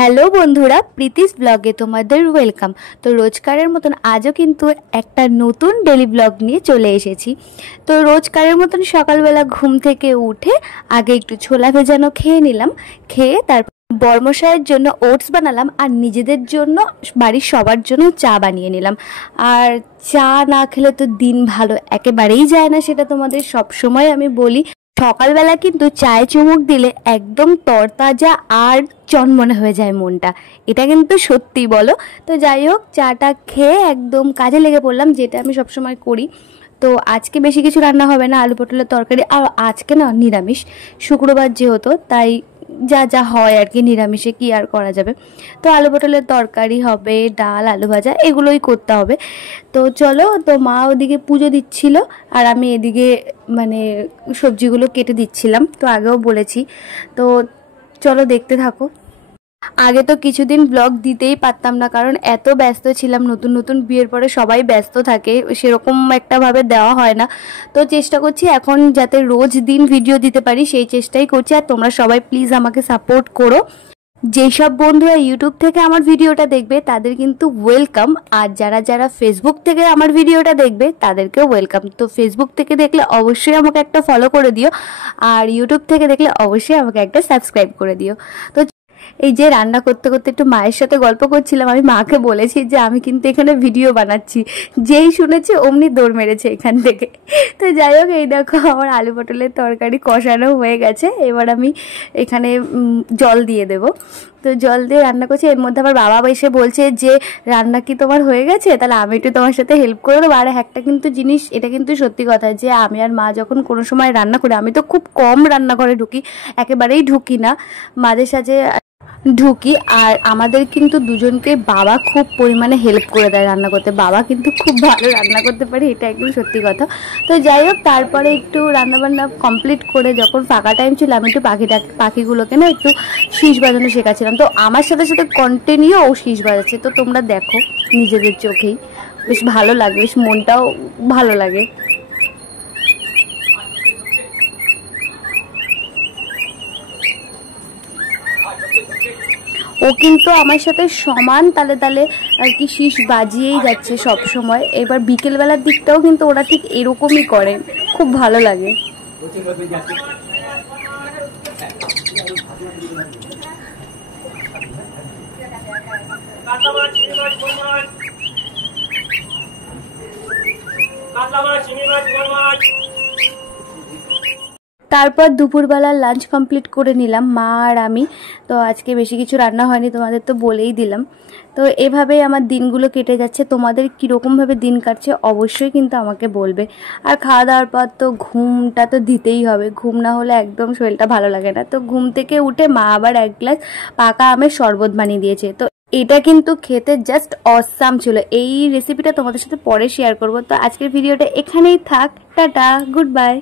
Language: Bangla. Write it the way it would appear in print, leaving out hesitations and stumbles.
হ্যালো বন্ধুরা, প্রীতিস ব্লগে তোমাদের ওয়েলকাম। তো রোজকারের মতন আজও কিন্তু একটা নতুন ডেলি ব্লগ নিয়ে চলে এসেছি। তো রোজকারের মতন সকালবেলা ঘুম থেকে উঠে আগে একটু ছোলা ভেজানো খেয়ে নিলাম, খেয়ে তারপর বর্মশাইয়ের জন্য ওটস বানালাম আর নিজেদের জন্য বাড়ির সবার জন্য চা বানিয়ে নিলাম। আর চা না খেলে তো দিন ভালো একেবারেই যায় না, সেটা তোমাদের সব সময় আমি বলি। সকালবেলা কিন্তু চায়ে চুমুক দিলে একদম তরতাজা আর চনমনে হয়ে যায় মনটা, এটা কিন্তু সত্যি বলো। তো যাই হোক, চাটা খেয়ে একদম কাজে লেগে পড়লাম, যেটা আমি সবসময় করি। তো আজকে বেশি কিছু রান্না হবে না, আলু পটলের তরকারি। আর আজকে না নিরামিষ, শুক্রবার যেহেতু, তাই যা যা হয় আর কি, নিরামিষে কি আর করা যাবে। তো আলু পটলের তরকারি হবে, ডাল, আলু ভাজা, এগুলোই করতে হবে। তো চলো, তো মা ওদিকে পুজো দিচ্ছিল আর আমি এদিকে মানে সবজিগুলো কেটে দিচ্ছিলাম, তো আগেও বলেছি। তো চলো দেখতে থাকো। আগে তো কিছুদিন ব্লগ দিতেই পারতাম না, কারণ এত ব্যস্ত ছিলাম। নতুন নতুন বিয়ের পরে সবাই ব্যস্ত থাকে, সেরকম একটা ভাবে দেওয়া হয় না। তো চেষ্টা করছি এখন যাতে রোজ দিন ভিডিও দিতে পারি, সেই চেষ্টাই করছি। আর তোমরা সবাই প্লিজ আমাকে সাপোর্ট করো। যেসব বন্ধুরা ইউটিউব থেকে আমার ভিডিওটা দেখবে তাদের কিন্তু ওয়েলকাম, আর যারা যারা ফেসবুক থেকে আমার ভিডিওটা দেখবে তাদেরকেও ওয়েলকাম। তো ফেসবুক থেকে দেখলে অবশ্যই আমাকে একটা ফলো করে দিও, আর ইউটিউব থেকে দেখলে অবশ্যই আমাকে একটা সাবস্ক্রাইব করে দিও। তো এই যে রান্না করতে করতে একটু মায়ের সাথে গল্প করছিলাম, আমি মাকে বলেছি যে আমি কিন্তু এখানে ভিডিও বানাচ্ছি। যেই শুনেছে অমনি দৌড় মেরেছে এখান থেকে। তো যাই হোক, এই দেখো আমার আলু পটলের তরকারি কষানো হয়ে গেছে। এবার আমি এখানে জল দিয়ে দেব। তো জল দিয়ে রান্না করছি, এর মধ্যে আবার বাবা এসে বলছে যে রান্না কি তোমার হয়ে গেছে, তাহলে আমি একটু তোমার সাথে হেল্প করে দেবো। আর একটা কিন্তু জিনিস, এটা কিন্তু সত্যি কথা, যে আমি আর মা যখন কোনো সময় রান্না করি, আমি তো খুব কম রান্নাঘরে ঢুকি, একেবারেই ঢুকি না, মাঝে সাঝে ঢুকি। আর আমাদের কিন্তু দুজনকে বাবা খুব পরিমাণে হেল্প করে দেয় রান্না করতে। বাবা কিন্তু খুব ভালো রান্না করতে পারে, এটা একদম সত্যি কথা। তো যাই হোক, তারপরে একটু রান্নাবান্না কমপ্লিট করে যখন ফাঁকা টাইম ছিল, আমি একটু পাখিগুলোকে না একটু শীষ বাজানো শেখাচ্ছিলাম। তো আমার সাথে সাথে কন্টিনিউ ও শীষ বাজাচ্ছে। তো তোমরা দেখো নিজেদের চোখেই, বেশ ভালো লাগে, বেশ মনটাও ভালো লাগে। ও কিন্তু আমার সাথে সমান তালে তালে আর কি শীষ বাজিয়েই যাচ্ছে সব সময়। এবার বিকেলবেলার দিকটাও কিন্তু ওরা ঠিক এরকমই করে, খুব ভালো লাগে। তারপর দুপুরবেলার লাঞ্চ কমপ্লিট করে নিলাম মা আর আমি। তো আজকে বেশি কিছু রান্না হয়নি, তোমাদের তো বলেই দিলাম। তো এভাবেই আমার দিনগুলো কেটে যাচ্ছে। তোমাদের কীরকমভাবে দিন কাটছে অবশ্যই কিন্তু আমাকে বলবে। আর খাওয়া দাওয়ার পর তো ঘুমটা তো দিতেই হবে, ঘুম না হলে একদম শরীরটা ভালো লাগে না। তো ঘুম থেকে উঠে মা আবার এক গ্লাস পাকা আমের শরবত বানিয়ে দিয়েছে। তো এটা কিন্তু খেতে জাস্ট অসাম ছিল। এই রেসিপিটা তোমাদের সাথে পরে শেয়ার করব। তো আজকের ভিডিওটা এখানেই থাক, টাটা, গুড বাই।